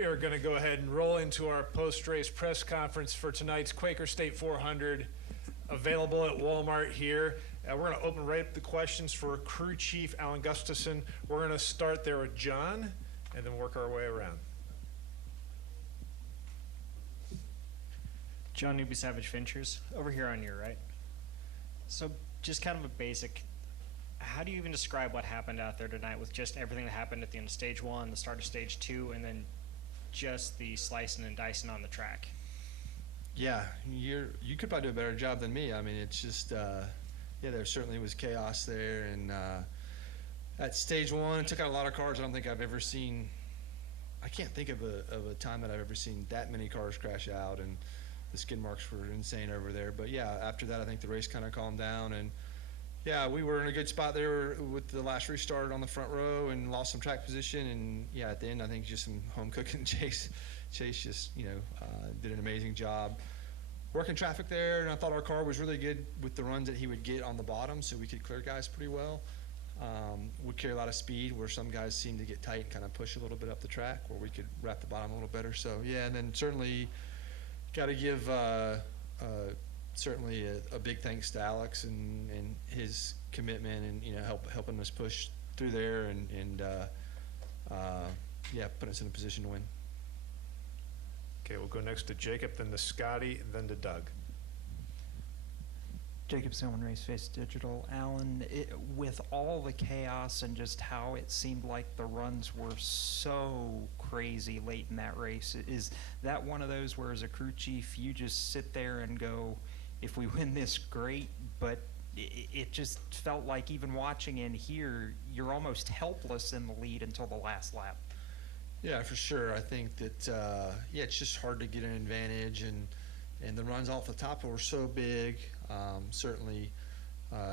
We are going to go ahead and roll into our post-race press conference for tonight's Quaker State 400, available at Walmart here. We're going to open right up the questions for Crew Chief Alan Gustafson. We're going to start there with John and then work our way around. John Newby, Savage Ventures, over here on your right. So just kind of a basic, how do you even describe what happened out there tonight with just everything that happened at the end of stage one, the start of stage two, and then just the slicing and dicing on the track? Yeah, you could probably do a better job than me. I mean, it's just, yeah, there certainly was chaos there. And at stage one, it took out a lot of cars. I don't think I've ever seen, I can't think of a time that I've ever seen that many cars crash out. And the skid marks were insane over there. But yeah, after that, I think the race kind of calmed down. And yeah, we were in a good spot there with the last restart on the front row and lost some track position. And yeah, at the end, I think just some home cooking. Chase just, did an amazing job working traffic there. And I thought our car was really good with the runs that he would get on the bottom, so we could clear guys pretty well. We carry a lot of speed where some guys seem to get tight and kind of push a little bit up the track where we could wrap the bottom a little better. So yeah, and then certainly got to give certainly a big thanks to Alex and his commitment and helping us push through there and put us in a position to win. Okay, we'll go next to Jacob, then to Scotty, then to Doug. Jacob Silman, Raceface Digital. Alan, with all the chaos and just how it seemed like the runs were so crazy late in that race, is that one of those where as a crew chief you just sit there and go, if we win this, great, but it just felt like even watching in here, you're almost helpless in the lead until the last lap. Yeah, for sure. I think that, it's just hard to get an advantage, and the runs off the top were so big. Certainly,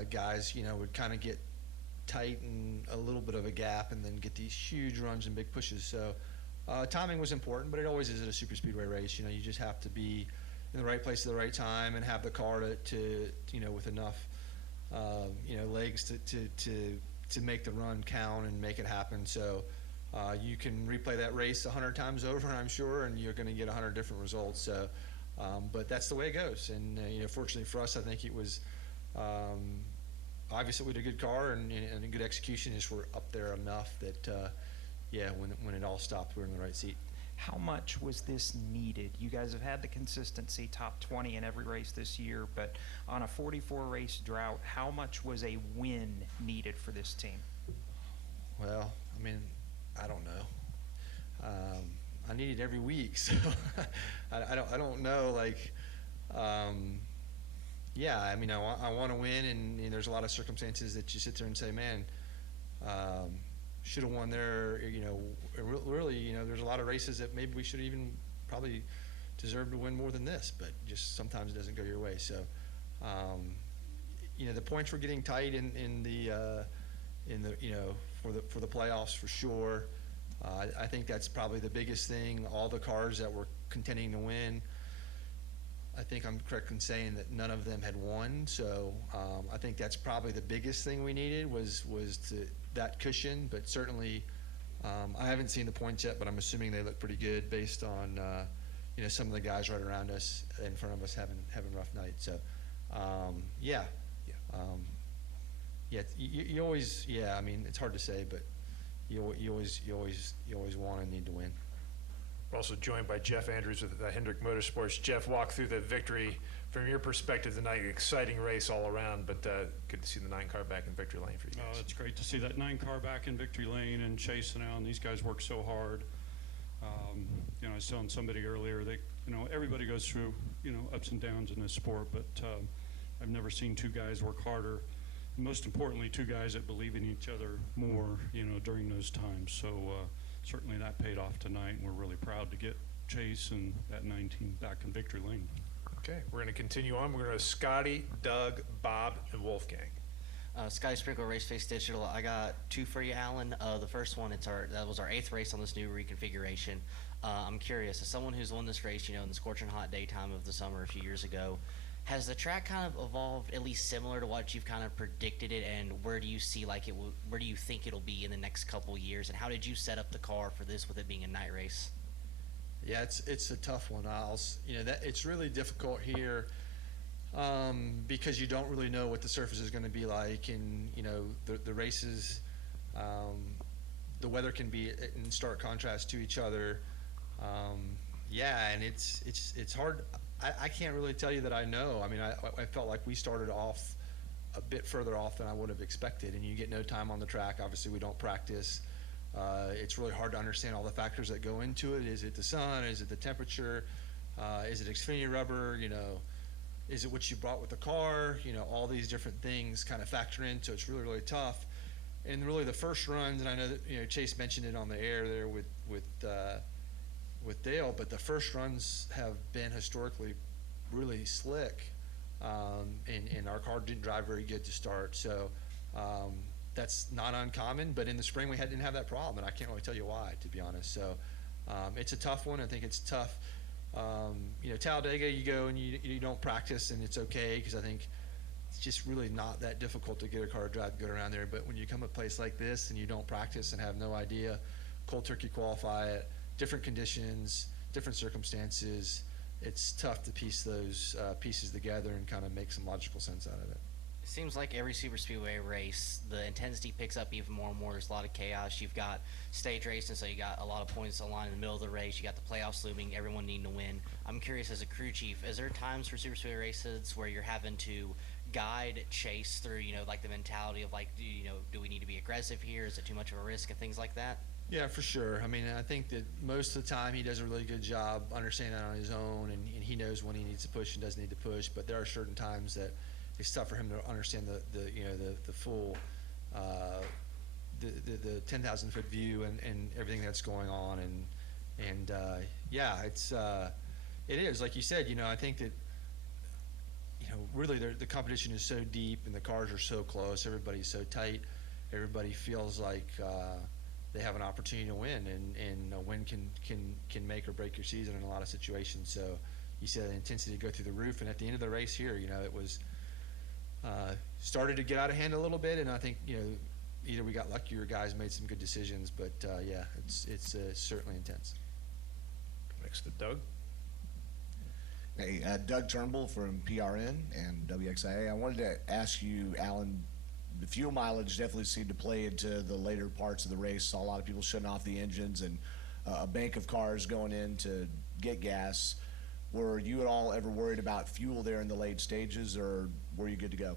guys, would kind of get tight and a little bit of a gap and then get these huge runs and big pushes. So timing was important, but it always is at a super speedway race. You just have to be in the right place at the right time and have the car to with enough, legs to make the run count and make it happen. So you can replay that race 100 times over, I'm sure, and you're going to get 100 different results. So, but that's the way it goes. And fortunately for us, I think it was obviously we had a good car and a good execution. Just we're up there enough that when it all stopped, we were in the right seat. How much was this needed? You guys have had the consistency top 20 in every race this year, but on a 44 race drought, how much was a win needed for this team? Well, I mean, I don't know. I need it every week, so I don't know. Like, I want to win, and there's a lot of circumstances that you sit there and say, man, should have won there. Really, there's a lot of races that maybe we should even probably deserve to win more than this, but just sometimes it doesn't go your way. So, the points were getting tight in the for the playoffs for sure. I think that's probably the biggest thing. All the cars that were contending to win, I think I'm correct in saying that none of them had won. So I think that's probably the biggest thing we needed was that cushion. But certainly, I haven't seen the points yet, but I'm assuming they look pretty good based on some of the guys right around us in front of us having rough nights. So you always I mean, it's hard to say, but you always want and need to win. We're also joined by Jeff Andrews with Hendrick Motorsports. Jeff, walk through the victory from your perspective tonight. Exciting race all around, but good to see the 9 car back in victory lane for you guys. Oh, it's great to see that 9 car back in victory lane and chasing out. And these guys work so hard. I was telling somebody earlier, everybody goes through ups and downs in this sport, but I've never seen 2 guys work harder. Most importantly, 2 guys that believe in each other more, during those times. So certainly that paid off tonight, and we're really proud to get Chase and that 19 back in victory lane. Okay, we're going to continue on. We're going to Scotty, Doug, Bob, and Wolfgang. Scotty Sprinkle, Raceface Digital. I got 2 for you, Alan. The first one, that was our 8th race on this new reconfiguration. I'm curious, as someone who's won this race, in the scorching hot daytime of the summer a few years ago, has the track kind of evolved at least similar to what you've kind of predicted it, and where do you see where do you think it'll be in the next couple years, and how did you set up the car for this with it being a night race? Yeah, it's a tough one, Isles. That it's really difficult here because you don't really know what the surface is going to be like, and the races, the weather can be in stark contrast to each other. Yeah, and it's hard. I can't really tell you that I know. I mean, I felt like we started off a bit further off than I would have expected, and you get no time on the track. Obviously, we don't practice. It's really hard to understand all the factors that go into it. Is it the sun? Is it the temperature? Is it Xfinity rubber? Is it what you brought with the car? All these different things kind of factor in, so it's really, really tough. And really the first runs, and I know that Chase mentioned it on the air there with Dale, but the first runs have been historically really slick, and our car didn't drive very good to start. So that's not uncommon, but in the spring we didn't have that problem, and I can't really tell you why, to be honest. So it's a tough one. I think it's tough. Talladega, you go and you don't practice, and it's okay, because I think it's just really not that difficult to get a car to drive good around there. But when you come to a place like this and you don't practice and have no idea, cold turkey qualify it, different conditions, different circumstances, it's tough to piece those pieces together and kind of make some logical sense out of it. It seems like every super speedway race, the intensity picks up even more and more. There's a lot of chaos. You've got stage racing, so you got a lot of points on the line in the middle of the race. You got the playoffs looming, everyone needing to win. I'm curious, as a crew chief, is there times for super speedway races where you're having to guide Chase through, like the mentality of like, do we need to be aggressive here? Is it too much of a risk and things like that? Yeah, for sure. I mean, I think that most of the time he does a really good job understanding that on his own, and he knows when he needs to push and doesn't need to push. But there are certain times that it's tough for him to understand the full the 10,000 foot view and everything that's going on, and yeah, it is like you said. I think that really the competition is so deep and the cars are so close. Everybody's so tight. Everybody feels like they have an opportunity to win, and a win can make or break your season in a lot of situations. So you see the intensity go through the roof, and at the end of the race here, it was started to get out of hand a little bit, and I think either we got lucky or guys made some good decisions, but yeah, it's certainly intense. Next to Doug. Hey, Doug Turnbull from PRN and WXIA. I wanted to ask you, Alan, the fuel mileage definitely seemed to play into the later parts of the race. Saw a lot of people shutting off the engines and a bank of cars going in to get gas. Were you at all ever worried about fuel there in the late stages, or were you good to go?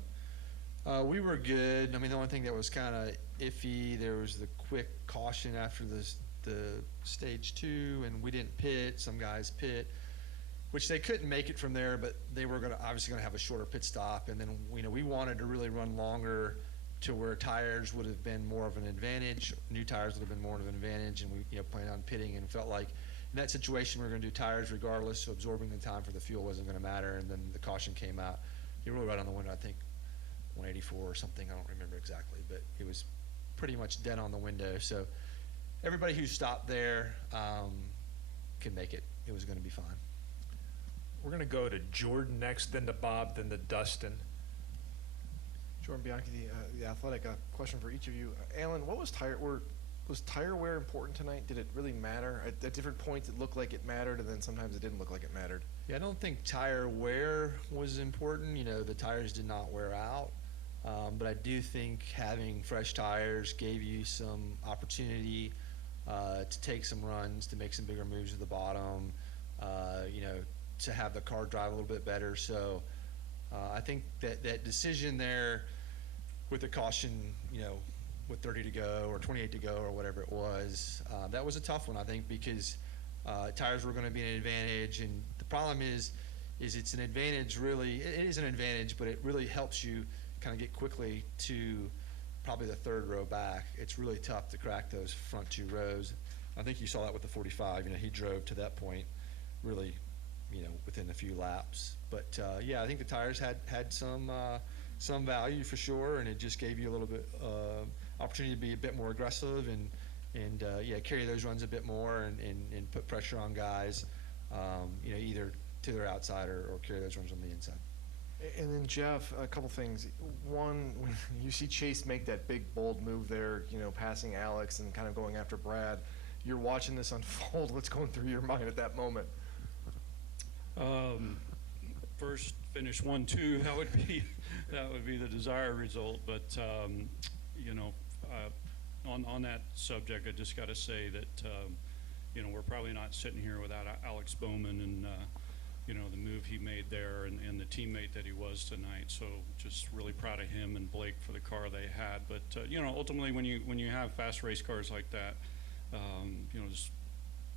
We were good. I mean, the only thing that was kind of iffy, there was the quick caution after the stage 2, and we didn't pit. Some guys pit, which they couldn't make it from there, but they were obviously going to have a shorter pit stop. And then we wanted to really run longer to where tires would have been more of an advantage. New tires would have been more of an advantage, and we planned on pitting and felt like in that situation we were going to do tires regardless, so absorbing the time for the fuel wasn't going to matter. And then the caution came out. You're really right on the window, I think 184 or something, I don't remember exactly, but it was pretty much dead on the window. So everybody who stopped there could make it. It was going to be fine. We're going to go to Jordan next, then to Bob, then to Dustin. Jordan Bianchi, the Athletic. Question for each of you. Alan, what was tire wear important tonight? Did it really matter? At different points it looked like it mattered, and then sometimes it didn't look like it mattered. Yeah, I don't think tire wear was important. The tires did not wear out. But I do think having fresh tires gave you some opportunity to take some runs, to make some bigger moves at the bottom, to have the car drive a little bit better. So I think that decision there with the caution, with 30 to go or 28 to go or whatever it was, that was a tough one, I think, because tires were going to be an advantage. And the problem is it's an advantage, really. It is an advantage, but it really helps you kind of get quickly to probably the third row back. It's really tough to crack those front 2 rows. I think you saw that with the 45. He drove to that point really, within a few laps. But yeah, I think the tires had some value for sure, and it just gave you a little bit opportunity to be a bit more aggressive and carry those runs a bit more and put pressure on guys, either to their outside or carry those runs on the inside. And then Jeff, a couple things. One, when you see Chase make that big bold move there, passing Alex and kind of going after Brad, you're watching this unfold, what's going through your mind at that moment? First, finish 1-2. That would be the desired result. But you know, on that subject, I just got to say that you know, we're probably not sitting here without Alex Bowman and you know, the move he made there and the teammate that he was tonight. So just really proud of him and Blake for the car they had. But you know, ultimately, when you have fast race cars like that, you know, it's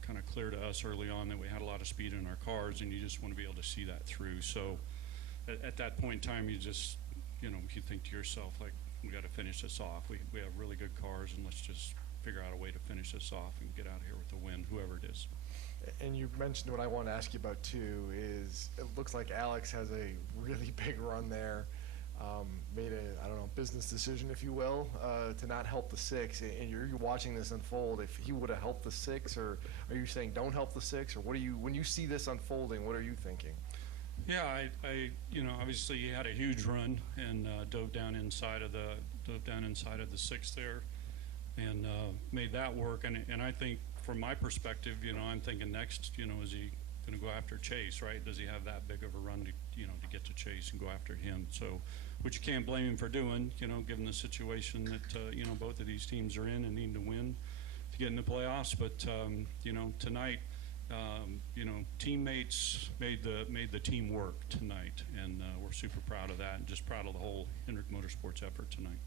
kind of clear to us early on that we had a lot of speed in our cars, and you just want to be able to see that through. So at that point in time, you just, you know, you think to yourself, like, we got to finish this off. We have really good cars, and let's just figure out a way to finish this off and get out of here with a win, whoever it is. And you mentioned what I want to ask you about too is it looks like Alex has a really big run there. Made a, I don't know, business decision, if you will, to not help the 6. And you're watching this unfold. If he would have helped the 6, or are you saying don't help the 6, or what are you, when you see this unfolding, what are you thinking? Yeah, I you know, obviously he had a huge run and dove down inside of the 6 there, and made that work. And I think from my perspective, you know, I'm thinking next, you know, is he going to go after Chase, right? Does he have that big of a run to, you know, to get to Chase and go after him? So, which you can't blame him for doing, you know, given the situation that, you know, both of these teams are in and need to win to get in the playoffs. But, you know, tonight, you know, teammates made the team work tonight, and we're super proud of that and just proud of the whole Hendrick Motorsports effort tonight.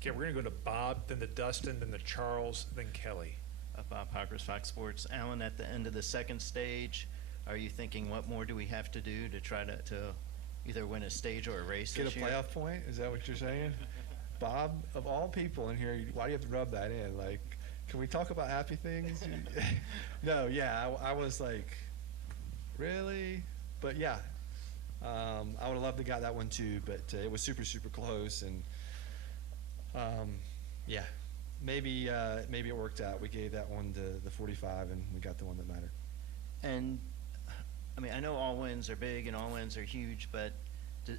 Okay, we're going to go to Bob, then to Dustin, then to Charles, then Kelly. Bob Hawkers, Fox Sports. Alan, at the end of the second stage, are you thinking what more do we have to do to try to either win a stage or a race Get this a year? playoff point? Is that what you're saying? Bob, of all people in here, why do you have to rub that in? Like, can we talk about happy things? No, yeah, I was like, really? But yeah, I would have loved to got that one too, but it was super, super close. And yeah, maybe it worked out. We gave that one to the 45, and we got the one that mattered. And I mean, I know all wins are big and all wins are huge, but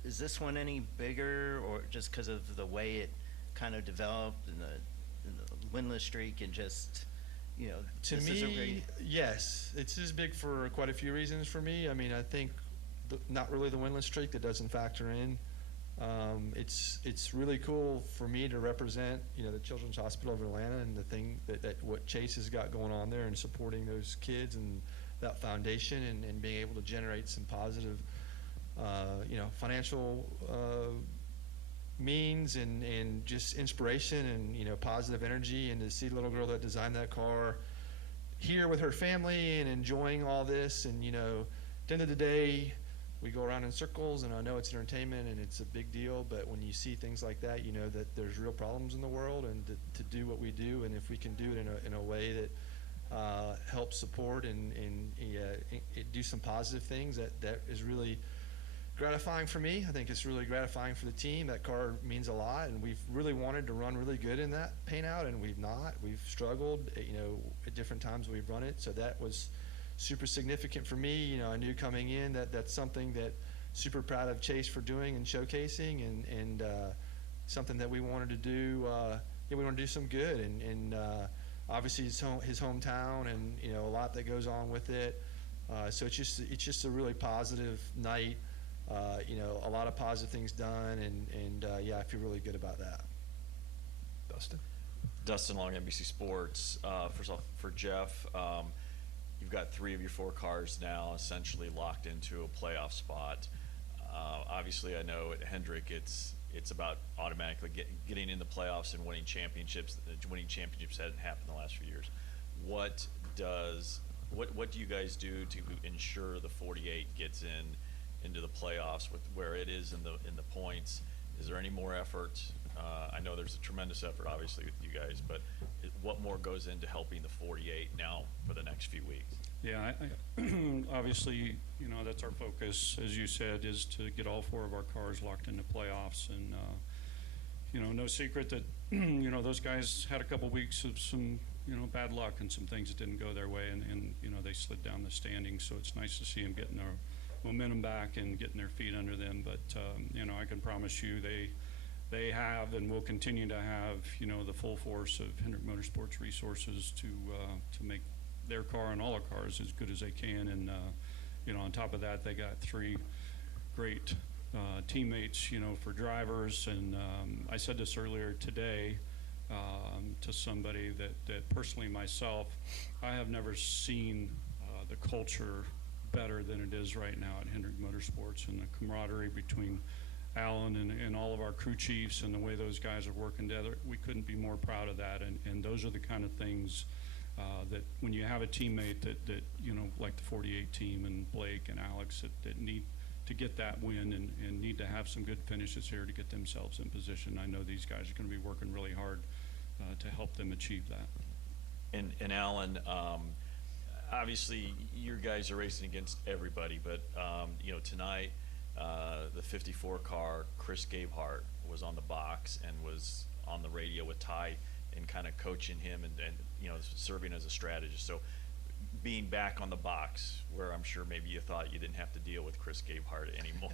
is this one any bigger, or just because of the way it kind of developed and the winless streak and just, you know, To me, yes, it's just big for quite a few reasons for me. I mean, I think not really the winless streak that doesn't factor in. It's really cool for me to represent, you know, the Children's Hospital of Atlanta and the thing that what Chase has got going on there and supporting those kids and that foundation and being able to generate some positive, you know, financial means and just inspiration and, you know, positive energy, and to see the little girl that designed that car here with her family and enjoying all this. And, you know, at the end of the day, we go around in circles, and I know it's entertainment and it's a big deal, but when you see things like that, you know that there's real problems in the world, and to do what we do, and if we can do it in a way that helps support and do some positive things, that is really gratifying for me. I think it's really gratifying for the team. That car means a lot, and we've really wanted to run really good in that paint out, and we've not. We've struggled, you know, at different times we've run it, so that was super significant for me. You know, I knew coming in that's something that super proud of Chase for doing and showcasing, and something that we wanted to do. We wanted to do some good, and obviously his hometown, and, you know, a lot that goes on with it. So it's just a really positive night. You know, a lot of positive things done, and yeah, I feel really good about that. Dustin Long, NBC Sports. First off, for Jeff, you've got 3 of your 4 cars now essentially locked into a playoff spot. Obviously, I know at Hendrick it's about automatically getting in the playoffs and winning championships. Winning championships hadn't happened the last few years. What do you guys do to ensure the 48 gets into the playoffs with where it is in the points? Is there any more effort? I know there's a tremendous effort, obviously, with you guys, but what more goes into helping the 48 now for the next few weeks? Yeah, obviously, you know, that's our focus, as you said, is to get all 4 of our cars locked into playoffs. And, you know, no secret that, you know, those guys had a couple weeks of some, you know, bad luck and some things that didn't go their way, and you know, they slid down the standings. So it's nice to see them getting their momentum back and getting their feet under them. But, you know, I can promise you they have and will continue to have, the full force of Hendrick Motorsports resources to make their car and all our cars as good as they can. And, on top of that, they got 3 great teammates, for drivers. And I said this earlier today to somebody that personally myself, I have never seen the culture better than it is right now at Hendrick Motorsports, and the camaraderie between Alan and all of our crew chiefs and the way those guys are working together. We couldn't be more proud of that. And those are the kind of things that when you have a teammate that like the 48 team and Blake and Alex that need to get that win and need to have some good finishes here to get themselves in position. I know these guys are going to be working really hard to help them achieve that. And Alan, obviously your guys are racing against everybody, but tonight the 54 car, Chris Gabehart, was on the box and was on the radio with Ty and kind of coaching him and serving as a strategist. So being back on the box, where I'm sure maybe you thought you didn't have to deal with Chris Gabehart anymore.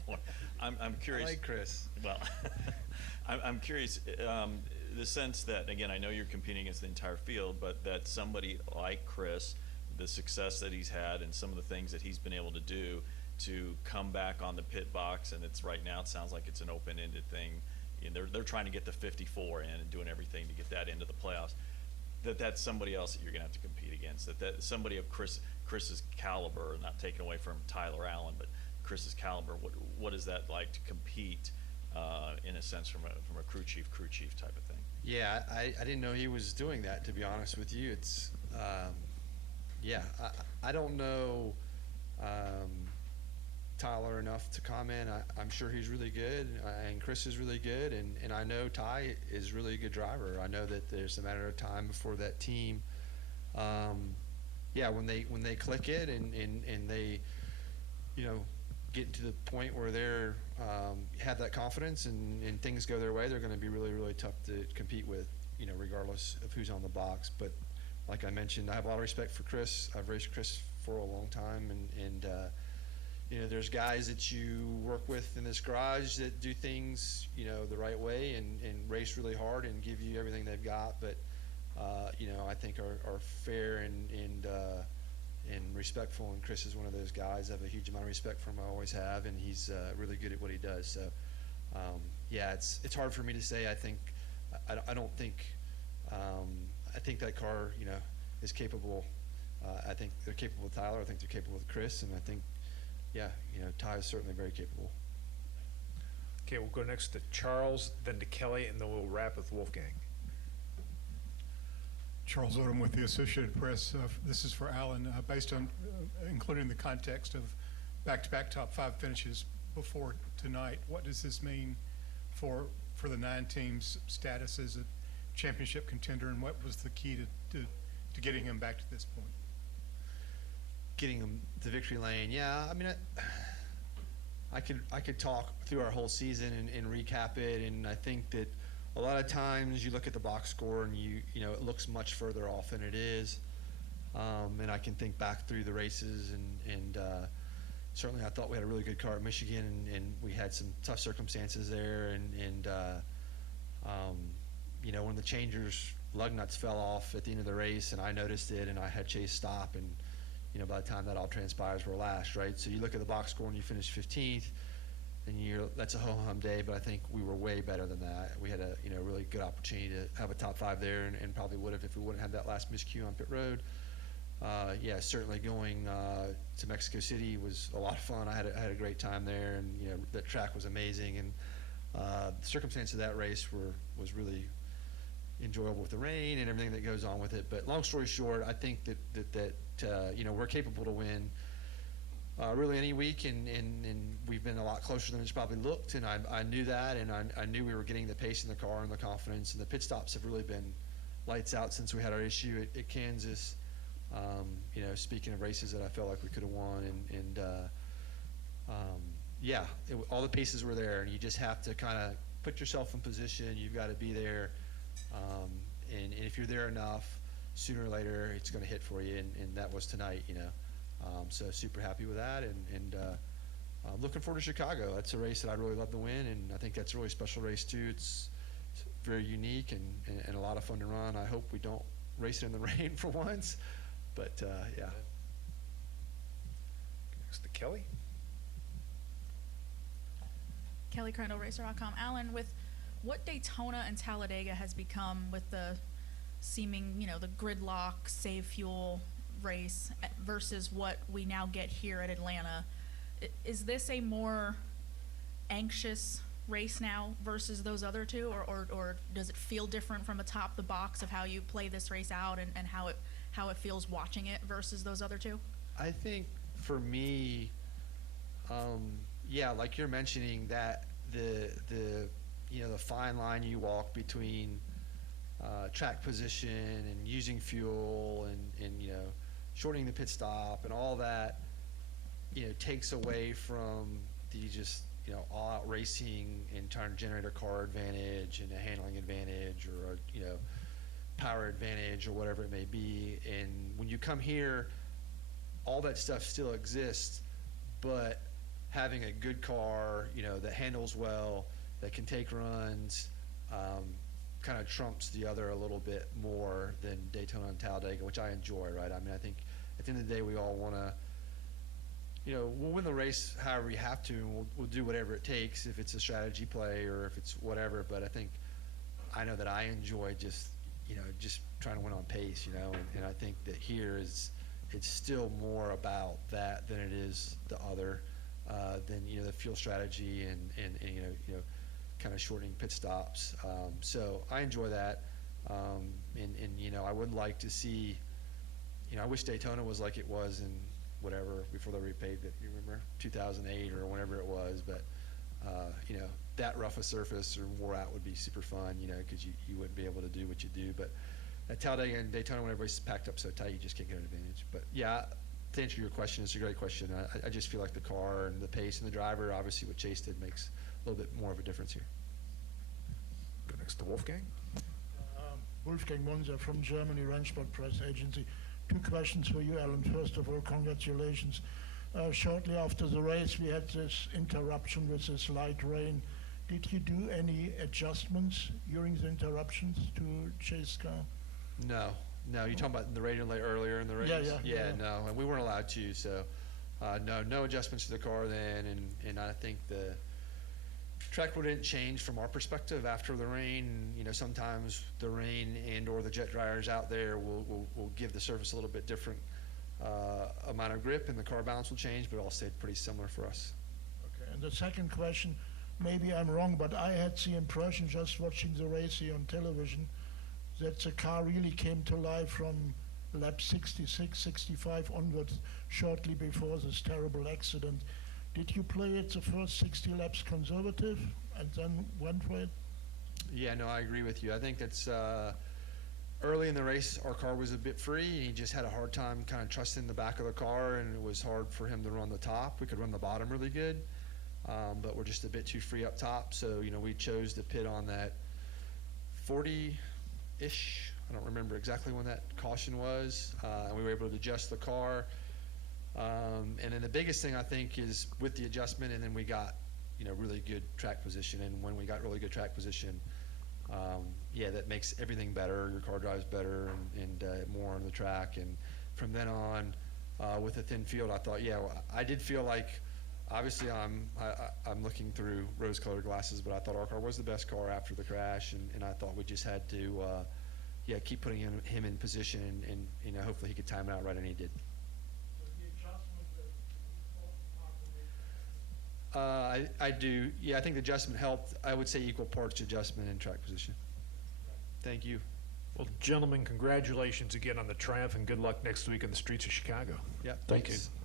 I'm curious. I like Chris. Well, I'm curious, the sense that, again, I know you're competing against the entire field, but that somebody like Chris, the success that he's had and some of the things that he's been able to do to come back on the pit box, and it's right now it sounds like it's an open-ended thing. They're trying to get the 54 in and doing everything to get that into the playoffs. That's somebody else that you're gonna have to compete against. That somebody of Chris's caliber, not taken away from Tyler Allen, but Chris's caliber. What is that like to compete in a sense from a crew chief type of thing? Yeah, I didn't know he was doing that, to be honest with you. It's I don't know Tyler enough to comment. I'm sure he's really good, and Chris is really good, and I know Ty is really a good driver. I know that there's a matter of time before that team, when they click it and they, get to the point where they're have that confidence and things go their way, they're going to be really, really tough to compete with, regardless of who's on the box. But like I mentioned, I have a lot of respect for Chris. I've raced Chris for a long time, and there's guys that you work with in this garage that do things, the right way and race really hard and give you everything they've got. But, I think are fair and respectful. And Chris is one of those guys. I have a huge amount of respect for him. I always have, and he's really good at what he does. So, it's hard for me to say. I think I don't think I think that car, is capable. I think they're capable of Tyler. I think they're capable of Chris, and I think. Ty is certainly very capable. Okay, we'll go next to Charles, then to Kelly, and then we'll wrap with Wolfgang. Charles Odom with the Associated Press. This is for Alan, based on including the context of back-to-back top 5 finishes before tonight. What does this mean for the 9 teams' status as a championship contender, and what was the key to getting him back to this point? Getting them to victory lane. Yeah, I mean, I could talk through our whole season and recap it, and I think that a lot of times you look at the box score and it looks much further off than it is. And I can think back through the races and certainly I thought we had a really good car at Michigan, and we had some tough circumstances there, and when the changers lug nuts fell off at the end of the race and I noticed it and I had Chase stop, and by the time that all transpires, we're last, right? So you look at the box score and you finish 15th, and that's a ho-hum day, but I think we were way better than that. We had a really good opportunity to have a top 5 there, and probably would have if we wouldn't have that last miscue on pit road. Certainly going to Mexico City was a lot of fun. I had a great time there, and that track was amazing, and the circumstance of that race was really enjoyable with the rain and everything that goes on with it. But long story short, I think that we're capable to win really any week, and we've been a lot closer than it's probably looked, and I knew that, and I knew we were getting the pace in the car and the confidence, and the pit stops have really been lights out since we had our issue at Kansas. Speaking of races that I felt like we could have won, all the pieces were there, and you just have to kind of put yourself in position. You've got to be there, and if you're there enough, sooner or later it's going to hit for you, and that was tonight. So super happy with that, and looking forward to Chicago. That's a race that I'd really love to win, and I think that's a really special race too. It's very unique and a lot of fun to run. I hope we don't race it in the rain for once, but yeah. Next to Kelly. Kelly Crandall, Racer.com. Alan, with what Daytona and Talladega has become with the seeming, the gridlock, save fuel race versus what we now get here at Atlanta, is this a more anxious race now versus those other two, or does it feel different from atop the box of how you play this race out and how it feels watching it versus those other two? I think for me, yeah, like you're mentioning, that the fine line you walk between track position and using fuel and shortening the pit stop and all that, takes away from the just all out racing and trying to generate a car advantage and a handling advantage or a power advantage or whatever it may be. And when you come here, all that stuff still exists, but having a good car, that handles well, that can take runs, kind of trumps the other a little bit more than Daytona and Talladega, which I enjoy, right? I mean, I think at the end of the day, we all want to, we'll win the race however we have to, and we'll do whatever it takes, if it's a strategy play or if it's whatever. But I know that I enjoy just trying to win on pace, and I think that here it's still more about that than it is the other, than the fuel strategy and kind of shortening pit stops. So I enjoy that, and I would like to see, I wish Daytona was like it was in whatever before they repaved it. You remember 2008 or whenever it was, but that rough a surface or wore out would be super fun, because you wouldn't be able to do what you do. But at Talladega and Daytona, when everybody's packed up so tight, you just can't get an advantage. But yeah, to answer your question, it's a great question. I just feel like the car and the pace and the driver, obviously what Chase did, makes a little bit more of a difference here. Go next to Wolfgang. Wolfgang Munzer from Germany, Rennsport Press Agency. 2 questions for you, Alan. First of all, congratulations. Shortly after the race, we had this interruption with this light rain. Did you do any adjustments during the interruptions to Chase car? No. You're talking about the radio delay earlier in the race? Yeah. No, and we weren't allowed to, so no adjustments to the car then, and I think the track didn't change from our perspective after the rain. Sometimes the rain and or the jet dryers out there will give the surface a little bit different amount of grip, and the car balance will change, but it all stayed pretty similar for us. Okay, and the second question, maybe I'm wrong, but I had the impression just watching the race here on television that the car really came to life from lap 66, 65 onwards, shortly before this terrible accident. Did you play it the first 60 laps conservative and then went for it? Yeah, no, I agree with you. I think it's early in the race, our car was a bit free. He just had a hard time kind of trusting the back of the car, and it was hard for him to run the top. We could run the bottom really good, but we're just a bit too free up top. So, we chose to pit on that 40-ish. I don't remember exactly when that caution was, and we were able to adjust the car. And then the biggest thing, I think, is with the adjustment, and then we got, really good track position. And when we got really good track position, that makes everything better. Your car drives better and more on the track. And from then on, with a thin field, I thought, I did feel like, obviously I'm looking through rose-colored glasses, but I thought our car was the best car after the crash, and I thought we just had to, keep putting him in position, and hopefully he could time it out right, and he did. I do. Yeah, I think the adjustment helped. I would say equal parts adjustment and track position. Thank you. Well, gentlemen, congratulations again on the triumph, and good luck next week in the streets of Chicago. Yeah, Thank thanks. you.